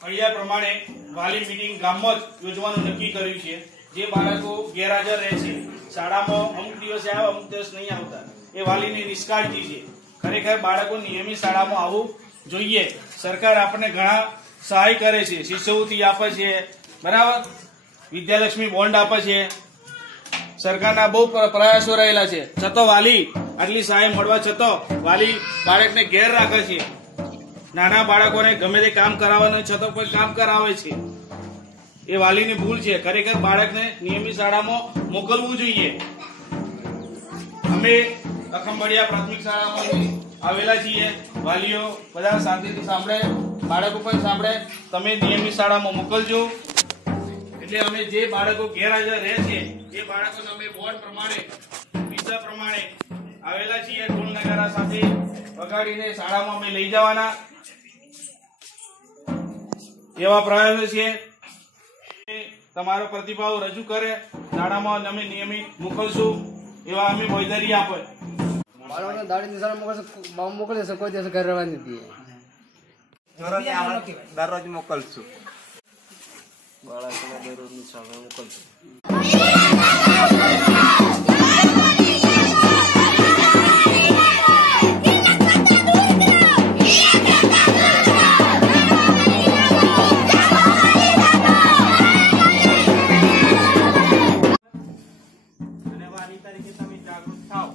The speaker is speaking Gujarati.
ફળિયા પ્રમાણે વાલી મીટિંગ ગામમાં જ યોજવાનું નક્કી કર્યું છે। જે બાળકો ગેરહાજર રહે છે, શાળામાં અમુક દિવસે આવે અમુક દિવસ નહીં આવતા, એ વાલીની નિષ્કાળજી છે। ખરેખર બાળકો નિયમિત શાળામાં આવવું જોઈએ। સરકાર આપણને ઘણા સહાય કરે છે, શિષ્યવૃત્તિ આપે છે, બરાબર, વિદ્યાલક્ષ્મી બોન્ડ આપે છે, સરકારના બહુ પ્રયાસો રહેલા છે, છતાં વાલી આટલી સહાય મળવા છતાં વાલી બાળકને ઘેર રાખે છે। નાના બાળકોને ગમે તે કામ કરાવવાનું છતાં કોઈ કામ કરાવે છે, એ વાલીની ભૂલ છે। ખરેખર બાળકને નિયમિત શાળામાં મોકલવું જોઈએ। અમે અખંબડિયા પ્રાથમિક શાળામાં આવેલા છીએ। વાલીઓ બધા શાંતિથી સાંભળે, બાળકો પણ સાંભળે। તમે નિયમિત શાળામાં મોકલજો। એટલે અમે જે બાળકો ગેરહાજર રહે છે એ બાળકોને અમે બોર્ડ પ્રમાણે, વિષય પ્રમાણે આવેલા છીએ। ઢોલ નગારા સાથે વગાડીને શાળામાં અમે લઈ જવાના એવા પ્રયાસો છે। તમારો પ્રતિભાવ રજૂ કરે, શાળામાં અમે નિયમિત મોકલશું એવા અમે બોયદરી આપે। બાળકોને દાડી શાળા મોકલે છે, કોઈ દિવસ ઘરે રહેવાની નથી। દરરોજ મોકલશું, બાળકોને દરરોજની શાળા મોકલશું। અને વાલી તરીકે તમે જાગૃત થાઓ।